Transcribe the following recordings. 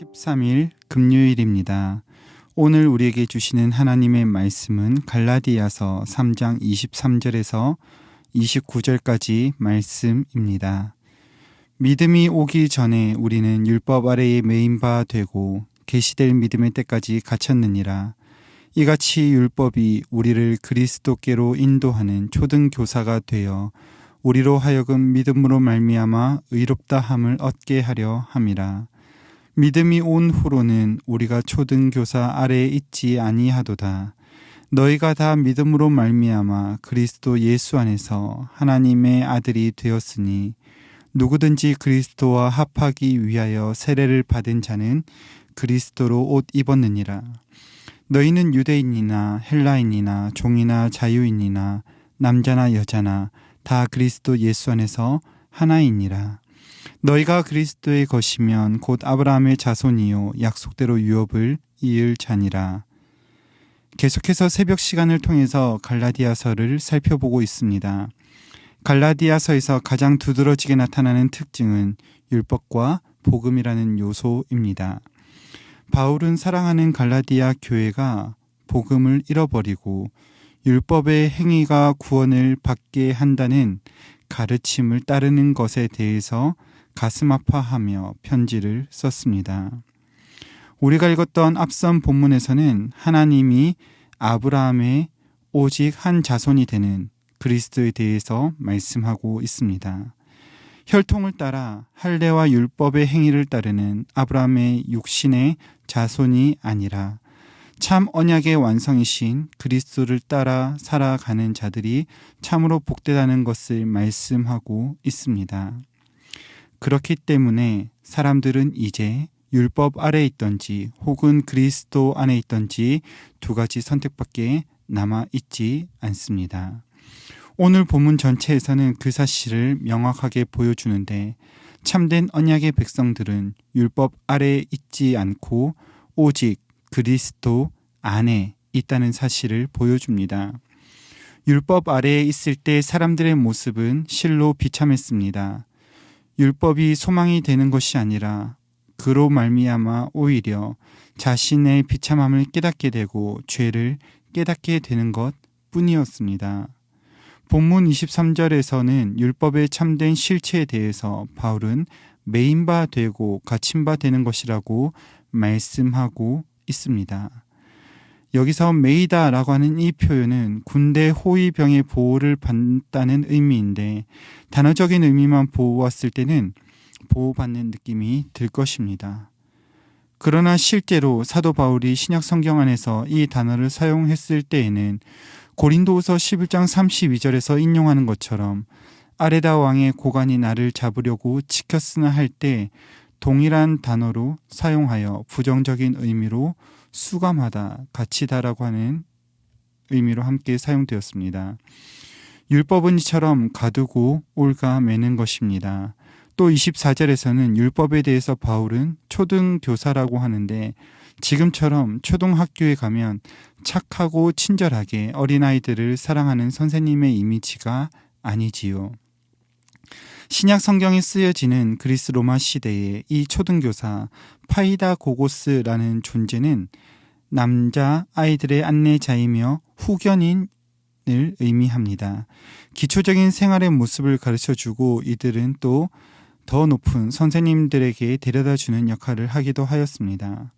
13일 금요일입니다. 오늘 우리에게 주시는 하나님의 말씀은 갈라디아서 3장 23절에서 29절까지 말씀입니다. 믿음이 오기 전에 우리는 율법 아래에 매인 바 되고 계시될 믿음의 때까지 갇혔느니라. 이같이 율법이 우리를 그리스도께로 인도하는 초등교사가 되어 우리로 하여금 믿음으로 말미암아 의롭다 함을 얻게 하려 함이라. 믿음이 온 후로는 우리가 초등교사 아래에 있지 아니하도다. 너희가 다 믿음으로 말미암아 그리스도 예수 안에서 하나님의 아들이 되었으니 누구든지 그리스도와 합하기 위하여 세례를 받은 자는 그리스도로 옷 입었느니라. 너희는 유대인이나 헬라인이나 종이나 자유인이나 남자나 여자나 다 그리스도 예수 안에서 하나이니라. 너희가 그리스도의 것이면 곧 아브라함의 자손이요 약속대로 유업을 이을 자니라. 계속해서 새벽 시간을 통해서 갈라디아서를 살펴보고 있습니다. 갈라디아서에서 가장 두드러지게 나타나는 특징은 율법과 복음이라는 요소입니다. 바울은 사랑하는 갈라디아 교회가 복음을 잃어버리고 율법의 행위가 구원을 받게 한다는 가르침을 따르는 것에 대해서 가슴 아파하며 편지를 썼습니다. 우리가 읽었던 앞선 본문에서는 하나님이 아브라함의 오직 한 자손이 되는 그리스도에 대해서 말씀하고 있습니다. 혈통을 따라 할례와 율법의 행위를 따르는 아브라함의 육신의 자손이 아니라 참 언약의 완성이신 그리스도를 따라 살아가는 자들이 참으로 복되다는 것을 말씀하고 있습니다. 그렇기 때문에 사람들은 이제 율법 아래에 있던지 혹은 그리스도 안에 있던지 두 가지 선택밖에 남아 있지 않습니다. 오늘 본문 전체에서는 그 사실을 명확하게 보여주는데 참된 언약의 백성들은 율법 아래에 있지 않고 오직 그리스도 안에 있다는 사실을 보여줍니다. 율법 아래에 있을 때 사람들의 모습은 실로 비참했습니다. 율법이 소망이 되는 것이 아니라 그로 말미암아 오히려 자신의 비참함을 깨닫게 되고 죄를 깨닫게 되는 것 뿐이었습니다. 본문 23절에서는 율법의 참된 실체에 대해서 바울은 매인 바 되고 갇힌 바 되는 것이라고 말씀하고 있습니다. 여기서 매이다라고 하는 이 표현은 군대 호위병의 보호를 받다는 의미인데 단어적인 의미만 보았을 때는 보호받는 느낌이 들 것입니다. 그러나 실제로 사도 바울이 신약 성경 안에서 이 단어를 사용했을 때에는 고린도후서 11장 32절에서 인용하는 것처럼 아레다 왕의 고관이 나를 잡으려고 지켰으나 할 때 동일한 단어로 사용하여 부정적인 의미로 수감하다, 갇히다라고 하는 의미로 함께 사용되었습니다. 율법은 이처럼 가두고 올가매는 것입니다. 또 24절에서는 율법에 대해서 바울은 초등교사라고 하는데 지금처럼 초등학교에 가면 착하고 친절하게 어린아이들을 사랑하는 선생님의 이미지가 아니지요. 신약 성경에 쓰여지는 그리스 로마 시대의 이 초등교사 파이다고고스라는 존재는 남자 아이들의 안내자이며 후견인을 의미합니다. 기초적인 생활의 모습을 가르쳐주고 이들은 또 더 높은 선생님들에게 데려다주는 역할을 하기도 하였습니다.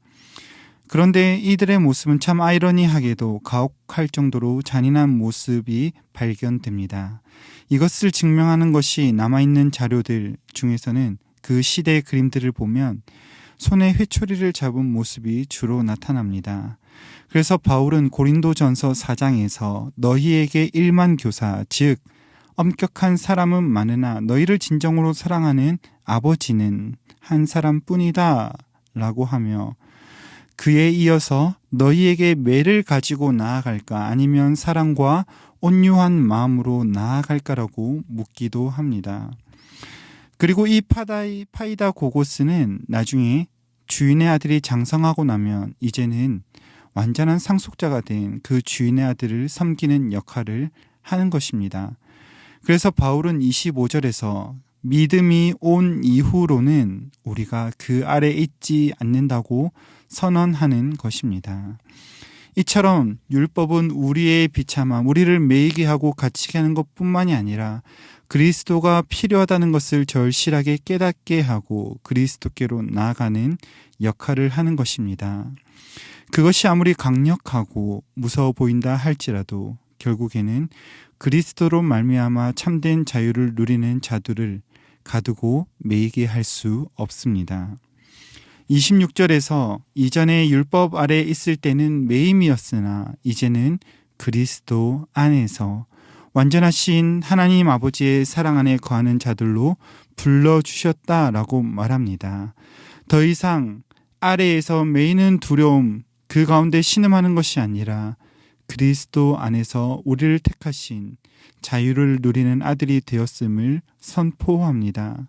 그런데 이들의 모습은 참 아이러니하게도 가혹할 정도로 잔인한 모습이 발견됩니다. 이것을 증명하는 것이 남아있는 자료들 중에서는 그 시대의 그림들을 보면 손에 회초리를 잡은 모습이 주로 나타납니다. 그래서 바울은 고린도전서 4장에서 너희에게 일만 교사, 즉 엄격한 사람은 많으나 너희를 진정으로 사랑하는 아버지는 한 사람뿐이다 라고 하며 그에 이어서 너희에게 매를 가지고 나아갈까 아니면 사랑과 온유한 마음으로 나아갈까라고 묻기도 합니다. 그리고 이 파이다 고고스는 나중에 주인의 아들이 장성하고 나면 이제는 완전한 상속자가 된 그 주인의 아들을 섬기는 역할을 하는 것입니다. 그래서 바울은 25절에서 믿음이 온 이후로는 우리가 그 아래 있지 않는다고 선언하는 것입니다. 이처럼 율법은 우리의 비참함, 우리를 매이게 하고 갇히게 하는 것뿐만이 아니라 그리스도가 필요하다는 것을 절실하게 깨닫게 하고 그리스도께로 나아가는 역할을 하는 것입니다. 그것이 아무리 강력하고 무서워 보인다 할지라도 결국에는 그리스도로 말미암아 참된 자유를 누리는 자들을 가두고 매이게 할 수 없습니다. 26절에서 이전에 율법 아래 있을 때는 매임이었으나 이제는 그리스도 안에서 완전하신 하나님 아버지의 사랑 안에 거하는 자들로 불러주셨다라고 말합니다. 더 이상 아래에서 매이는 두려움, 그 가운데 신음하는 것이 아니라 그리스도 안에서 우리를 택하신 자유를 누리는 아들이 되었음을 선포합니다.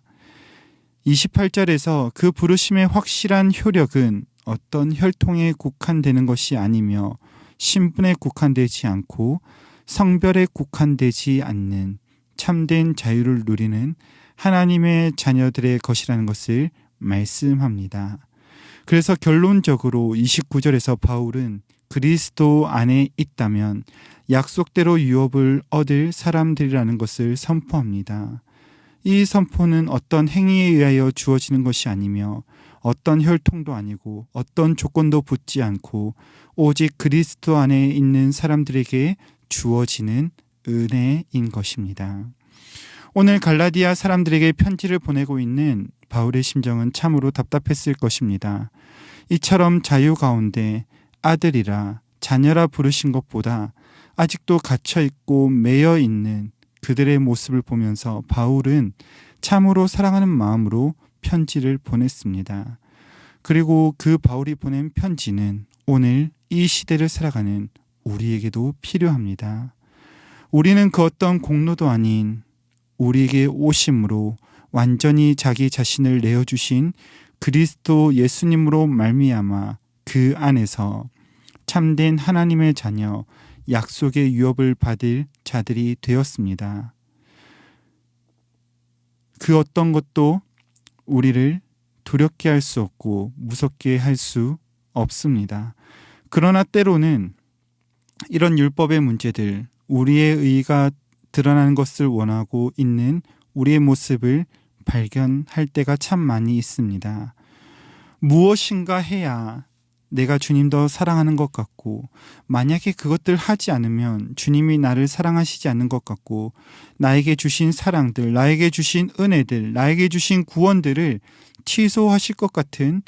28절에서 그 부르심의 확실한 효력은 어떤 혈통에 국한되는 것이 아니며 신분에 국한되지 않고 성별에 국한되지 않는 참된 자유를 누리는 하나님의 자녀들의 것이라는 것을 말씀합니다. 그래서 결론적으로 29절에서 바울은 그리스도 안에 있다면 약속대로 유업을 얻을 사람들이라는 것을 선포합니다. 이 선포는 어떤 행위에 의하여 주어지는 것이 아니며 어떤 혈통도 아니고 어떤 조건도 붙지 않고 오직 그리스도 안에 있는 사람들에게 주어지는 은혜인 것입니다. 오늘 갈라디아 사람들에게 편지를 보내고 있는 바울의 심정은 참으로 답답했을 것입니다. 이처럼 자유 가운데 아들이라 자녀라 부르신 것보다 아직도 갇혀있고 매여있는 그들의 모습을 보면서 바울은 참으로 사랑하는 마음으로 편지를 보냈습니다. 그리고 그 바울이 보낸 편지는 오늘 이 시대를 살아가는 우리에게도 필요합니다. 우리는 그 어떤 공로도 아닌 우리에게 오심으로 완전히 자기 자신을 내어주신 그리스도 예수님으로 말미암아 그 안에서 참된 하나님의 자녀, 약속의 유업을 받을 자들이 되었습니다. 그 어떤 것도 우리를 두렵게 할 수 없고 무섭게 할 수 없습니다. 그러나 때로는 이런 율법의 문제들, 우리의 의가 드러나는 것을 원하고 있는 우리의 모습을 발견할 때가 참 많이 있습니다. 무엇인가 해야 내가 주님 더 사랑하는 것 같고, 만약에 그것들 하지 않으면 주님이 나를 사랑하시지 않는 것 같고, 나에게 주신 사랑들, 나에게 주신 은혜들, 나에게 주신 구원들을 취소하실 것 같은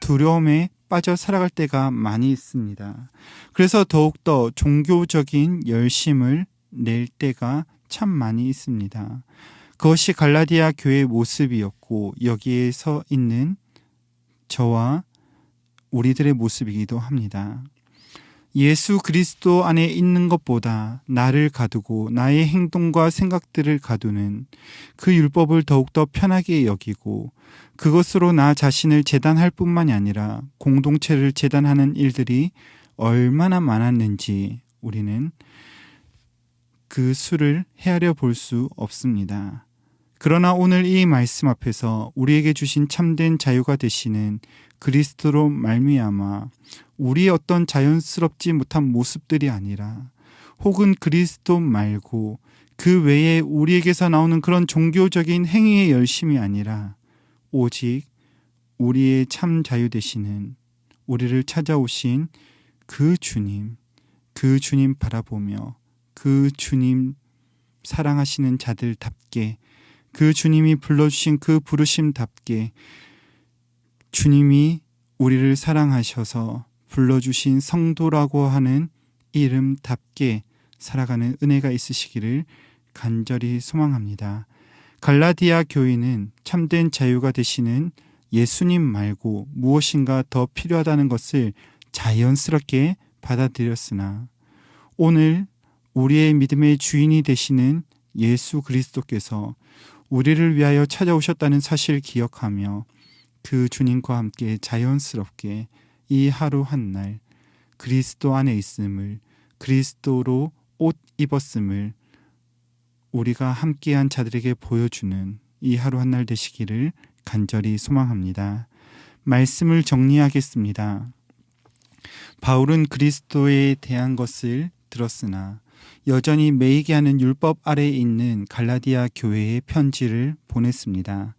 두려움에 빠져 살아갈 때가 많이 있습니다. 그래서 더욱더 종교적인 열심을 낼 때가 참 많이 있습니다. 그것이 갈라디아 교회의 모습이었고 여기에 서 있는 저와 우리들의 모습이기도 합니다. 예수 그리스도 안에 있는 것보다 나를 가두고 나의 행동과 생각들을 가두는 그 율법을 더욱더 편하게 여기고 그것으로 나 자신을 재단할 뿐만이 아니라 공동체를 재단하는 일들이 얼마나 많았는지 우리는 그 수를 헤아려 볼 수 없습니다. 그러나 오늘 이 말씀 앞에서 우리에게 주신 참된 자유가 되시는 그리스도로 말미암아 우리의 어떤 자연스럽지 못한 모습들이 아니라 혹은 그리스도 말고 그 외에 우리에게서 나오는 그런 종교적인 행위의 열심이 아니라 오직 우리의 참 자유 되시는 우리를 찾아오신 그 주님 바라보며 그 주님 사랑하시는 자들답게 그 주님이 불러주신 그 부르심답게 주님이 우리를 사랑하셔서 불러주신 성도라고 하는 이름답게 살아가는 은혜가 있으시기를 간절히 소망합니다. 갈라디아 교인은 참된 자유가 되시는 예수님 말고 무엇인가 더 필요하다는 것을 자연스럽게 받아들였으나 오늘 우리의 믿음의 주인이 되시는 예수 그리스도께서 우리를 위하여 찾아오셨다는 사실을 기억하며 그 주님과 함께 자연스럽게 이 하루 한 날 그리스도 안에 있음을, 그리스도로 옷 입었음을 우리가 함께한 자들에게 보여주는 이 하루 한 날 되시기를 간절히 소망합니다. 말씀을 정리하겠습니다. 바울은 그리스도에 대한 것을 들었으나 여전히 매이게 하는 율법 아래에 있는 갈라디아 교회에 편지를 보냈습니다.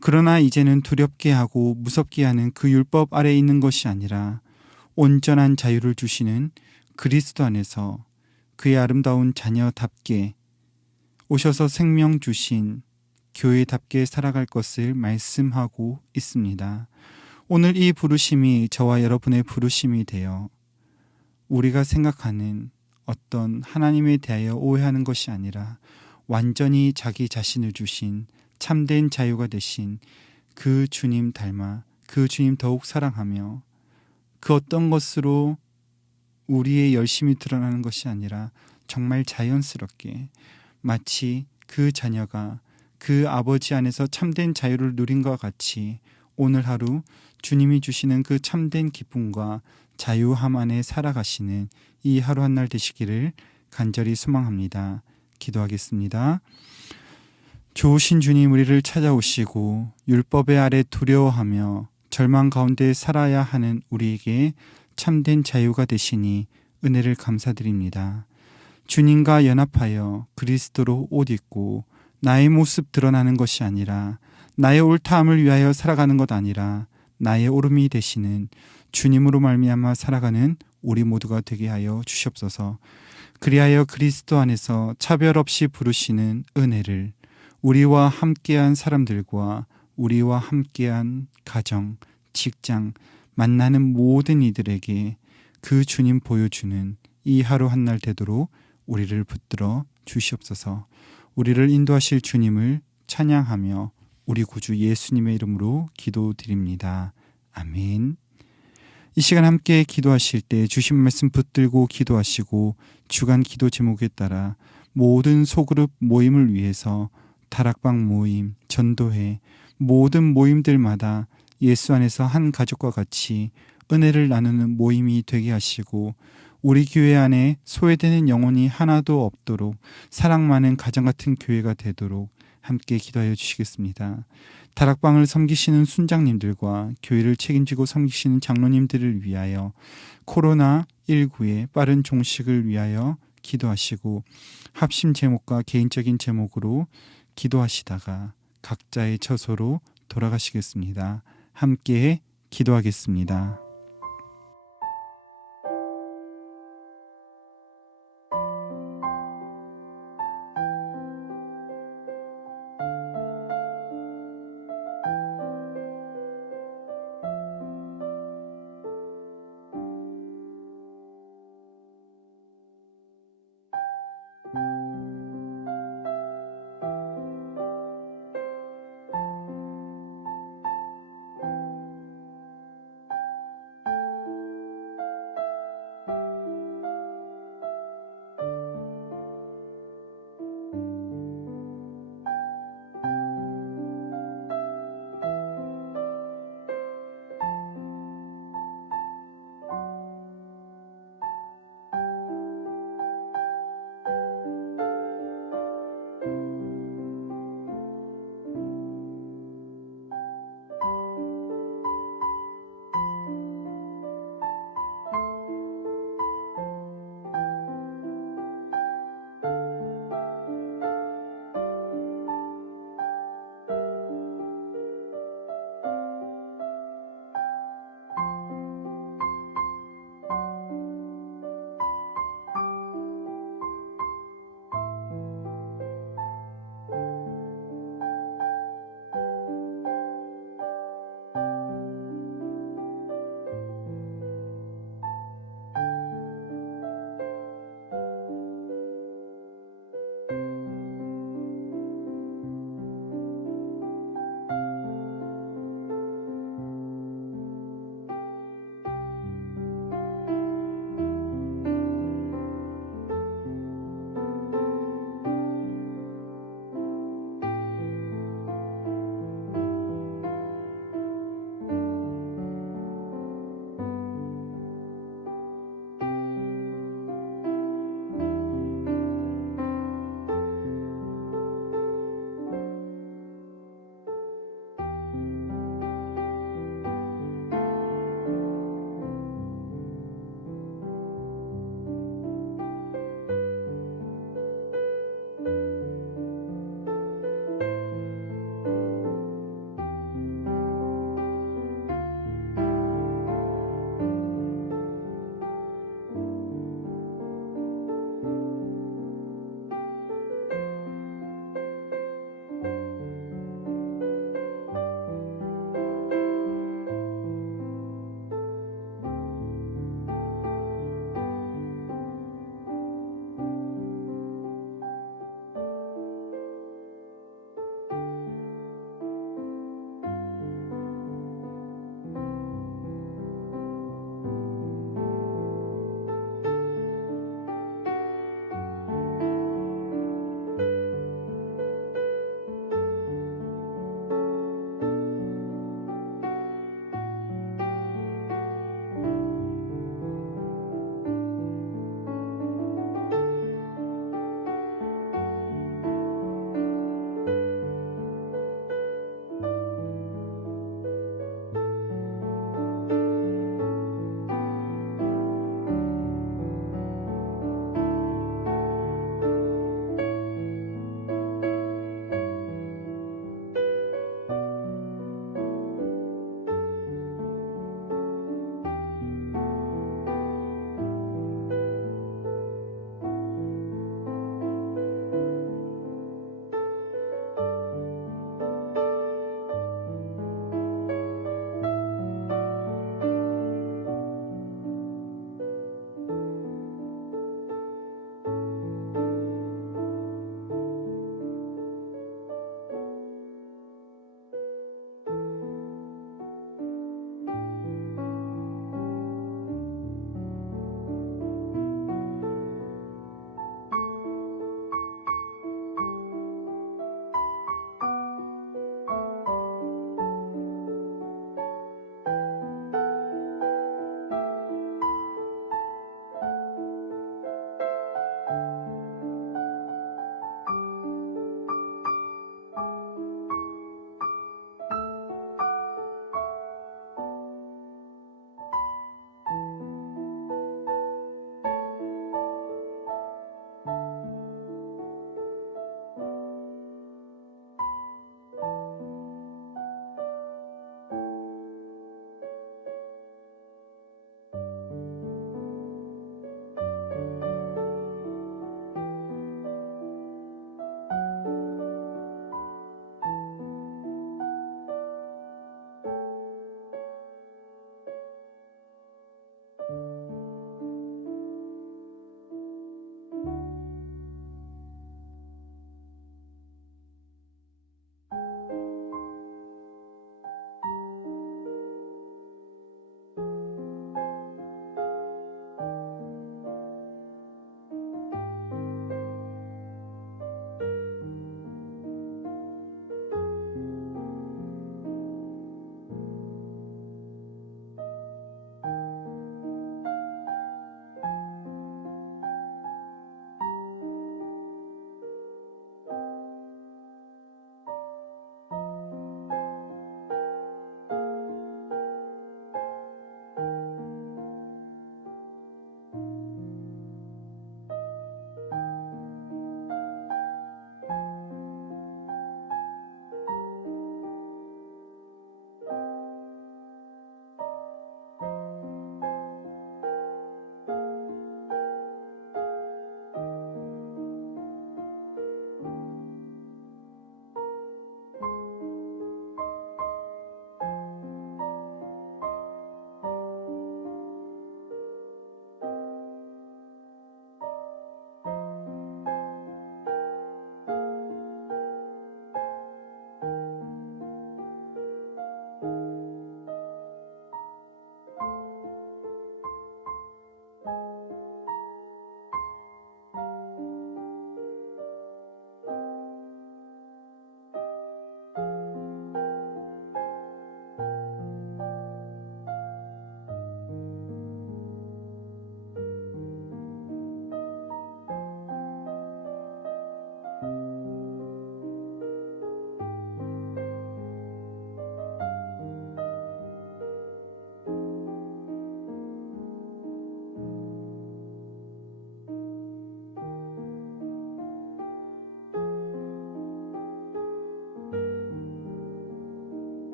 그러나 이제는 두렵게 하고 무섭게 하는 그 율법 아래에 있는 것이 아니라 온전한 자유를 주시는 그리스도 안에서 그의 아름다운 자녀답게 오셔서 생명 주신 교회답게 살아갈 것을 말씀하고 있습니다. 오늘 이 부르심이 저와 여러분의 부르심이 되어 우리가 생각하는 어떤 하나님에 대하여 오해하는 것이 아니라 완전히 자기 자신을 주신 참된 자유가 되신 그 주님 닮아 그 주님 더욱 사랑하며 그 어떤 것으로 우리의 열심이 드러나는 것이 아니라 정말 자연스럽게 마치 그 자녀가 그 아버지 안에서 참된 자유를 누린 것과 같이 오늘 하루 주님이 주시는 그 참된 기쁨과 자유함 안에 살아가시는 이 하루 한 날 되시기를 간절히 소망합니다. 기도하겠습니다. 좋으신 주님, 우리를 찾아오시고 율법의 아래 두려워하며 절망 가운데 살아야 하는 우리에게 참된 자유가 되시니 은혜를 감사드립니다. 주님과 연합하여 그리스도로 옷 입고 나의 모습 드러나는 것이 아니라 나의 옳다함을 위하여 살아가는 것 아니라 나의 옳음이 되시는 주님으로 말미암아 살아가는 우리 모두가 되게 하여 주시옵소서. 그리하여 그리스도 안에서 차별 없이 부르시는 은혜를 우리와 함께한 사람들과 우리와 함께한 가정, 직장, 만나는 모든 이들에게 그 주님 보여주는 이 하루 한 날 되도록 우리를 붙들어 주시옵소서. 우리를 인도하실 주님을 찬양하며 우리 구주 예수님의 이름으로 기도드립니다. 아멘. 이 시간 함께 기도하실 때 주신 말씀 붙들고 기도하시고 주간 기도 제목에 따라 모든 소그룹 모임을 위해서 다락방 모임, 전도회, 모든 모임들마다 예수 안에서 한 가족과 같이 은혜를 나누는 모임이 되게 하시고 우리 교회 안에 소외되는 영혼이 하나도 없도록 사랑 많은 가정 같은 교회가 되도록 함께 기도하여 주시겠습니다. 다락방을 섬기시는 순장님들과 교회를 책임지고 섬기시는 장로님들을 위하여 코로나19의 빠른 종식을 위하여 기도하시고 합심 제목과 개인적인 제목으로 기도하시다가 각자의 처소로 돌아가시겠습니다. 함께 기도하겠습니다.